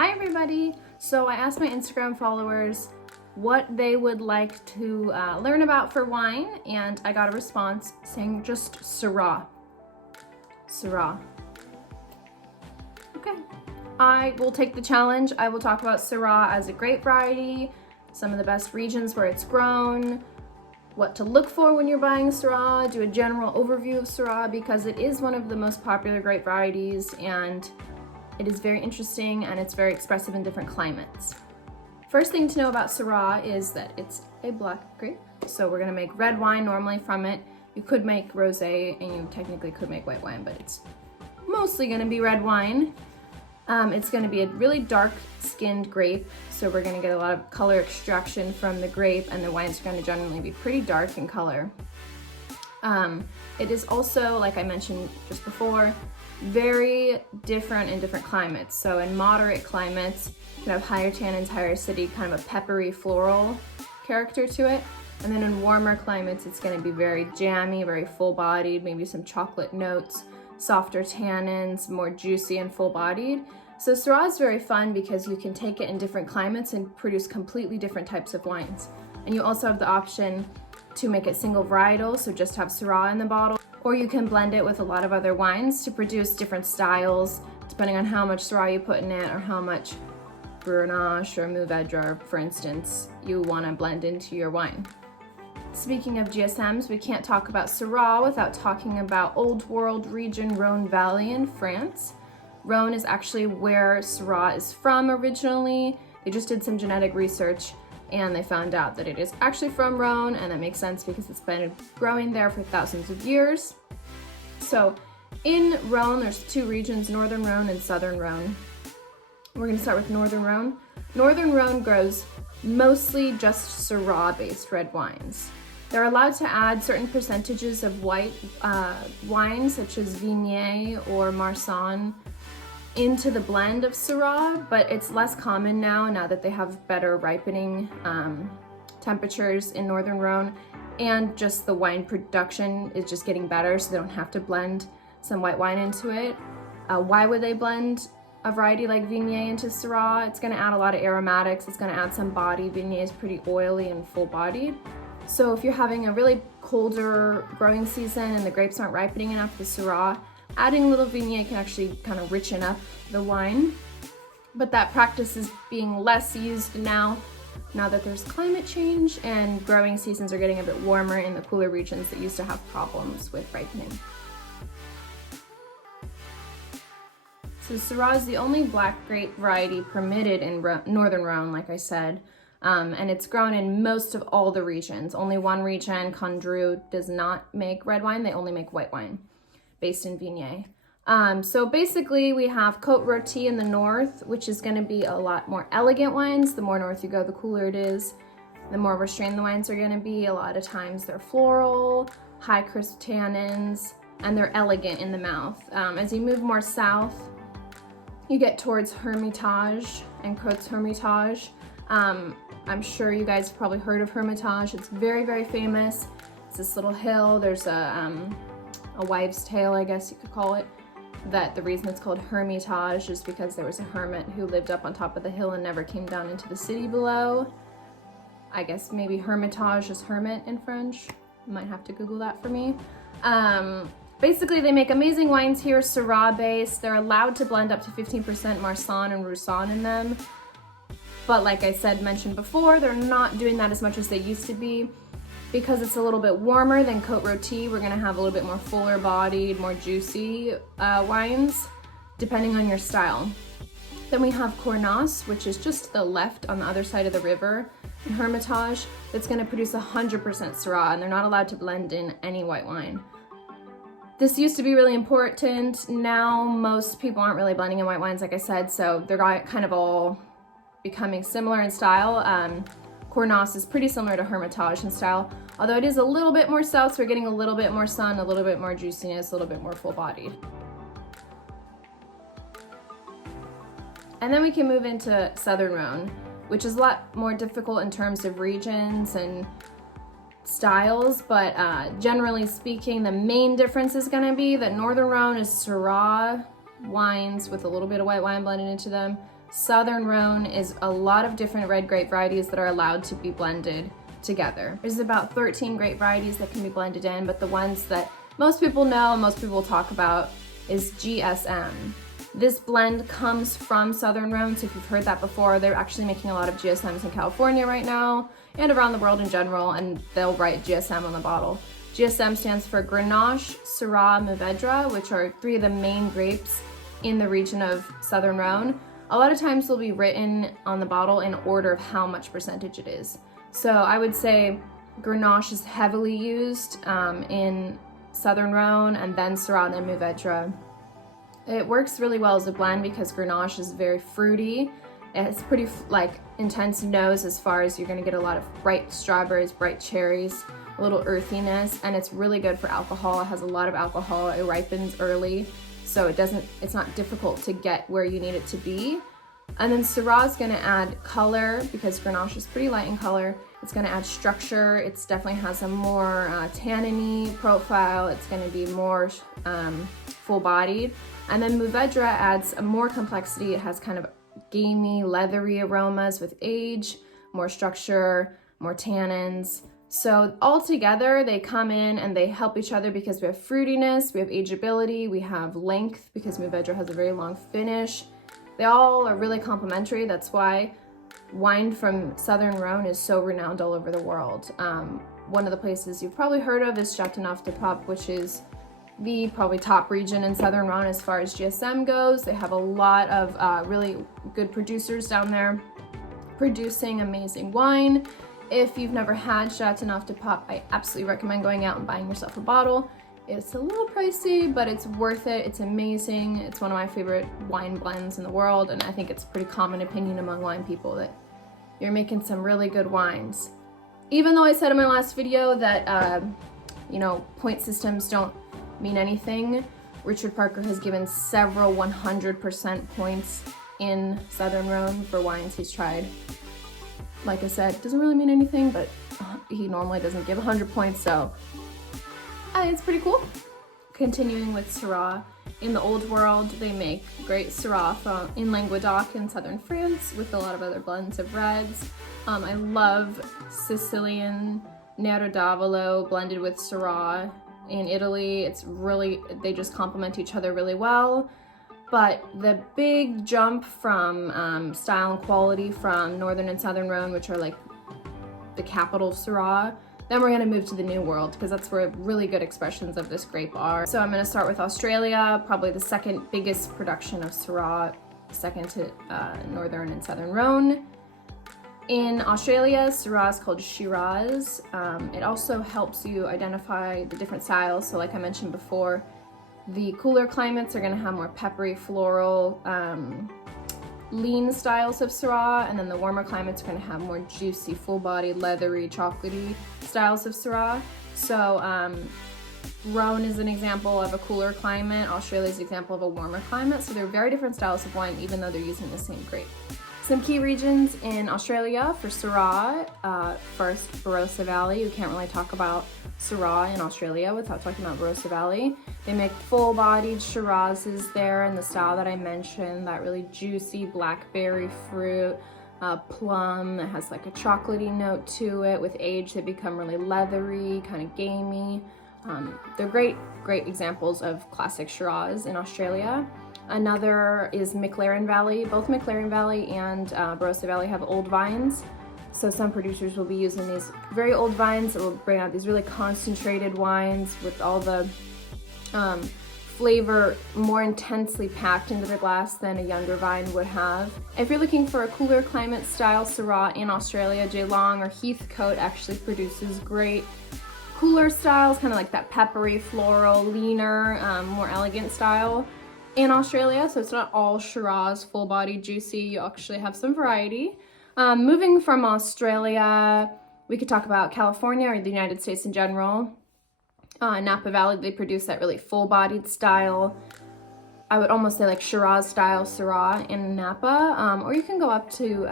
Hi everybody! So I asked my Instagram followers what they would like to learn about for wine, and I got a response saying just Syrah. Syrah. Okay. I will take the challenge. I will talk about Syrah as a grape variety, some of the best regions where it's grown, what to look for when you're buying Syrah, do a general overview of Syrah because it is one of the most popular grape varieties and it is very interesting and it's very expressive in different climates. First thing to know about Syrah is that it's a black grape. So we're gonna make red wine normally from it. You could make rosé and you technically could make white wine, but it's mostly gonna be red wine. It's gonna be a really dark skinned grape. So we're gonna get a lot of color extraction from the grape and the wines are gonna generally be pretty dark in color. It is also, like I mentioned just before, very different in different climates. So in moderate climates, you can have higher tannins, higher acidity, kind of a peppery floral character to it. And then in warmer climates, it's gonna be very jammy, very full-bodied, maybe some chocolate notes, softer tannins, more juicy and full-bodied. So Syrah is very fun because you can take it in different climates and produce completely different types of wines. And you also have the option to make it single varietal, so just have Syrah in the bottle, or you can blend it with a lot of other wines to produce different styles, depending on how much Syrah you put in it or how much Grenache or Mourvedre, for instance, you want to blend into your wine. Speaking of GSMs, we can't talk about Syrah without talking about Old World region Rhone Valley in France. Rhone is actually where Syrah is from originally. They just did some genetic research and they found out that it is actually from Rhone, and that makes sense because it's been growing there for thousands of years. So in Rhone, there's two regions, Northern Rhone and Southern Rhone. We're gonna start with Northern Rhone. Northern Rhone grows mostly just Syrah-based red wines. They're allowed to add certain percentages of white wines, such as Viognier or Marsanne, into the blend of Syrah, but it's less common now that they have better ripening temperatures in Northern Rhone, and just the wine production is just getting better, so they don't have to blend some white wine into it. Why would they blend a variety like Viognier into Syrah? It's gonna add a lot of aromatics, it's gonna add some body. Viognier is pretty oily and full-bodied. So if you're having a really colder growing season and the grapes aren't ripening enough for Syrah, adding a little Viognier can actually kind of richen up the wine. But that practice is being less used now that there's climate change and growing seasons are getting a bit warmer in the cooler regions that used to have problems with ripening. So Syrah is the only black grape variety permitted in Northern Rhone, like I said, and it's grown in most of all the regions. Only one region, Condrieu, does not make red wine, they only make white wine, based in Viognier. So basically we have Côte Rôtie in the north, which is gonna be a lot more elegant wines. The more north you go, the cooler it is. The more restrained the wines are gonna be. A lot of times they're floral, high crisp tannins, and they're elegant in the mouth. As you move more south, you get towards Hermitage and Côte Hermitage. I'm sure you guys have probably heard of Hermitage. It's very, very famous. It's this little hill. There's a wives' tale, I guess you could call it, that the reason it's called Hermitage is because there was a hermit who lived up on top of the hill and never came down into the city below. I guess maybe Hermitage is hermit in French. You might have to Google that for me. Basically, they make amazing wines here, Syrah-based. They're allowed to blend up to 15% Marsanne and Roussanne in them. But like I mentioned before, they're not doing that as much as they used to be. Because it's a little bit warmer than Côte Rôtie, we're gonna have a little bit more fuller bodied, more juicy wines, depending on your style. Then we have Cornas, which is just to the left on the other side of the river in Hermitage, that's gonna produce 100% Syrah, and they're not allowed to blend in any white wine. This used to be really important. Now most people aren't really blending in white wines, like I said, so they're kind of all becoming similar in style. Cornas is pretty similar to Hermitage in style, although it is a little bit more south, so we're getting a little bit more sun, a little bit more juiciness, a little bit more full-bodied. And then we can move into Southern Rhone, which is a lot more difficult in terms of regions and styles, but generally speaking, the main difference is gonna be that Northern Rhone is Syrah wines with a little bit of white wine blended into them. Southern Rhone is a lot of different red grape varieties that are allowed to be blended together. There's about 13 grape varieties that can be blended in, but the ones that most people know and most people talk about is GSM. This blend comes from Southern Rhone, so if you've heard that before, they're actually making a lot of GSMs in California right now and around the world in general, and they'll write GSM on the bottle. GSM stands for Grenache, Syrah, Mourvedre, which are 3 of the main grapes in the region of Southern Rhone. A lot of times they'll be written on the bottle in order of how much percentage it is. So I would say Grenache is heavily used in Southern Rhone, and then Syrah and then Mourvedre. It works really well as a blend because Grenache is very fruity. It's pretty intense nose as far as you're gonna get a lot of bright strawberries, bright cherries, a little earthiness, and it's really good for alcohol. It has a lot of alcohol. It ripens early, so it's not difficult to get where you need it to be. And then Syrah is gonna add color because Grenache is pretty light in color. It's gonna add structure. It definitely has a more tannin-y profile. It's gonna be more full-bodied. And then Mourvedre adds more complexity. It has kind of gamey, leathery aromas with age, more structure, more tannins. So all together, they come in and they help each other because we have fruitiness, we have ageability, we have length because Mourvedre has a very long finish. They all are really complementary. That's why wine from Southern Rhone is so renowned all over the world. One of the places you've probably heard of is Châteauneuf-du-Pape, which is the probably top region in Southern Rhone as far as GSM goes. They have a lot of really good producers down there producing amazing wine. If you've never had Châteauneuf-du-Pape, I absolutely recommend going out and buying yourself a bottle. It's a little pricey, but it's worth it. It's amazing. It's one of my favorite wine blends in the world, and I think it's a pretty common opinion among wine people that you're making some really good wines. Even though I said in my last video that, point systems don't mean anything, Richard Parker has given several 100% points in Southern Rhone for wines he's tried. Like I said, it doesn't really mean anything, but he normally doesn't give 100 points, so I think it's pretty cool. Continuing with Syrah. In the old world, they make great Syrah in Languedoc in southern France with a lot of other blends of reds. I love Sicilian Nero d'Avolo blended with Syrah in Italy. They just complement each other really well. But the big jump from style and quality from Northern and Southern Rhone, which are like the capital of Syrah, then we're gonna move to the New World because that's where really good expressions of this grape are. So I'm gonna start with Australia, probably the second biggest production of Syrah, second to Northern and Southern Rhone. In Australia, Syrah is called Shiraz. It also helps you identify the different styles. So like I mentioned before, the cooler climates are gonna have more peppery, floral, lean styles of Syrah, and then the warmer climates are gonna have more juicy, full-bodied, leathery, chocolatey styles of Syrah. So Rhone is an example of a cooler climate, Australia is an example of a warmer climate, so they're very different styles of wine even though they're using the same grape. Some key regions in Australia for Syrah. First, Barossa Valley. You can't really talk about Syrah in Australia without talking about Barossa Valley. They make full-bodied Shirazes there in the style that I mentioned, that really juicy blackberry fruit, plum that has like a chocolatey note to it. With age, they become really leathery, kind of gamey. They're great examples of classic Shiraz in Australia. Another is McLaren Valley. Both McLaren Valley and Barossa Valley have old vines. So some producers will be using these very old vines that will bring out these really concentrated wines with all the flavor more intensely packed into the glass than a younger vine would have. If you're looking for a cooler climate style Syrah in Australia, Geelong or Heathcote actually produces great cooler styles, kind of like that peppery, floral, leaner, more elegant style in Australia. So it's not all Shiraz, full-bodied, juicy. You actually have some variety. Moving from Australia, we could talk about California or the United States in general. Napa Valley, they produce that really full-bodied style. I would almost say like Shiraz style Syrah in Napa. Or you can go up to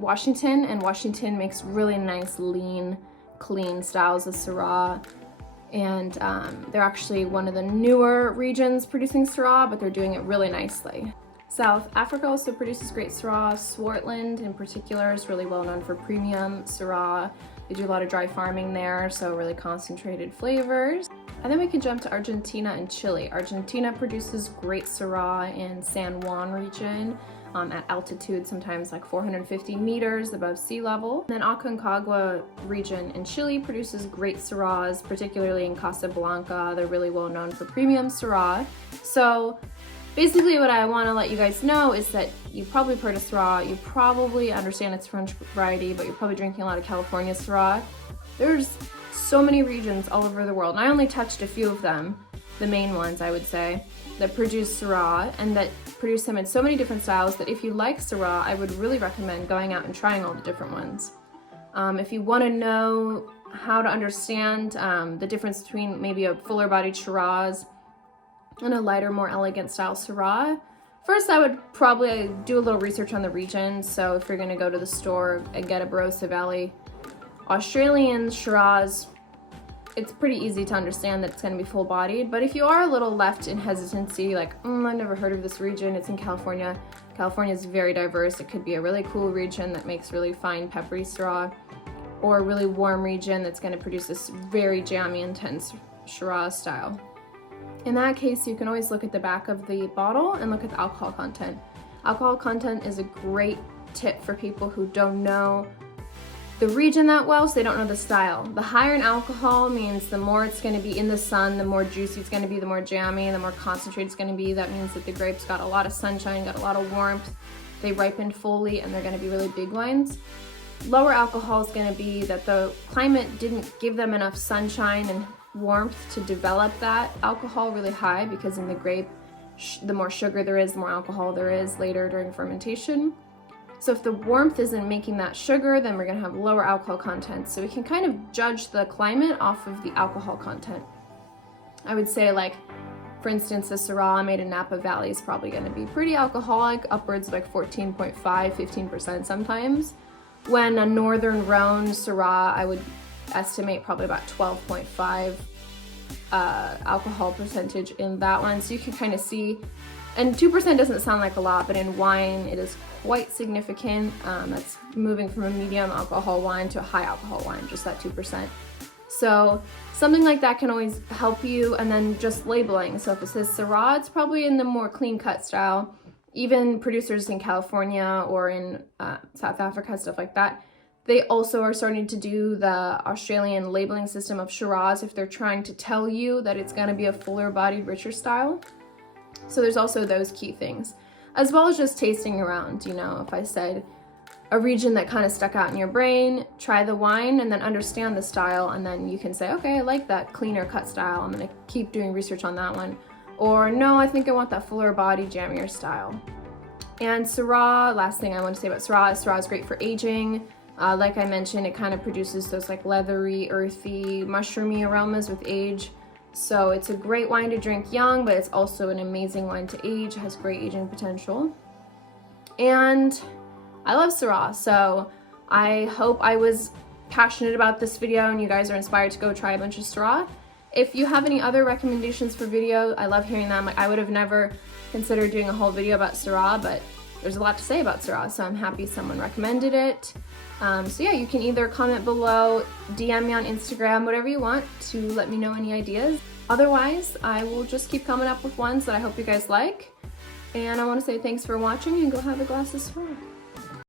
Washington, and Washington makes really nice, lean, clean styles of Syrah. And they're actually one of the newer regions producing Syrah, but they're doing it really nicely. South Africa also produces great Syrah. Swartland in particular is really well known for premium Syrah. They do a lot of dry farming there, so really concentrated flavors. And then we can jump to Argentina and Chile. Argentina produces great Syrah in San Juan region at altitude, sometimes like 450 meters above sea level. And then Aconcagua region in Chile produces great Syrahs, particularly in Casablanca. They're really well known for premium Syrah. So basically what I want to let you guys know is that you probably heard of Syrah, you probably understand its French variety, but you're probably drinking a lot of California Syrah. There's so many regions all over the world, and I only touched a few of them, the main ones I would say, that produce Syrah and that produce them in so many different styles that if you like Syrah, I would really recommend going out and trying all the different ones. If you want to know how to understand the difference between maybe a fuller bodied Shiraz and a lighter, more elegant style Syrah, first I would probably do a little research on the region. So if you're going to go to the store and get a Barossa Valley Australian Shiraz, it's pretty easy to understand that it's going to be full-bodied. But if you are a little left in hesitancy, like, I've never heard of this region, it's in California. California is very diverse. It could be a really cool region that makes really fine peppery Syrah, or a really warm region that's going to produce this very jammy, intense Shiraz style. In that case, you can always look at the back of the bottle and look at the alcohol content. Alcohol content is a great tip for people who don't know the region that well, so they don't know the style. The higher in alcohol means the more it's going to be in the sun, the more juicy it's going to be, the more jammy, the more concentrated it's going to be. That means that the grapes got a lot of sunshine, got a lot of warmth, they ripened fully, and they're going to be really big wines. Lower alcohol is going to be that the climate didn't give them enough sunshine and warmth to develop that alcohol really high, because in the grape, the more sugar there is, the more alcohol there is later during fermentation. So if the warmth isn't making that sugar, then we're going to have lower alcohol content. So we can kind of judge the climate off of the alcohol content. I would say, like, for instance, the Syrah made in Napa Valley is probably going to be pretty alcoholic, upwards of like 14.5, 15% sometimes. When a northern Rhone Syrah, I would estimate probably about 12.5 alcohol percentage in that one. So you can kind of see, and 2% doesn't sound like a lot, but in wine it is quite significant. That's moving from a medium alcohol wine to a high alcohol wine, just that 2%. So something like that can always help you. And then just labeling. So if it says Syrah, it's probably in the more clean cut style. Even producers in California or in South Africa, stuff like that, they also are starting to do the Australian labeling system of Shiraz if they're trying to tell you that it's going to be a fuller bodied, richer style. So there's also those key things, as well as just tasting around. You know, if I said a region that kind of stuck out in your brain, try the wine and then understand the style, and then you can say, okay, I like that cleaner cut style, I'm going to keep doing research on that one. Or no, I think I want that fuller body, jammier style. And Syrah, last thing I want to say about Syrah is great for aging. Like I mentioned, it kind of produces those like leathery, earthy, mushroomy aromas with age. So it's a great wine to drink young, but it's also an amazing wine to age. It has great aging potential. And I love Syrah, so I hope I was passionate about this video and you guys are inspired to go try a bunch of Syrah. If you have any other recommendations for video, I love hearing them. I would have never considered doing a whole video about Syrah, but there's a lot to say about Syrah, so I'm happy someone recommended it. So yeah, you can either comment below, DM me on Instagram, whatever you want to let me know any ideas. Otherwise, I will just keep coming up with ones that I hope you guys like. And I want to say thanks for watching and go have a glass of Syrah.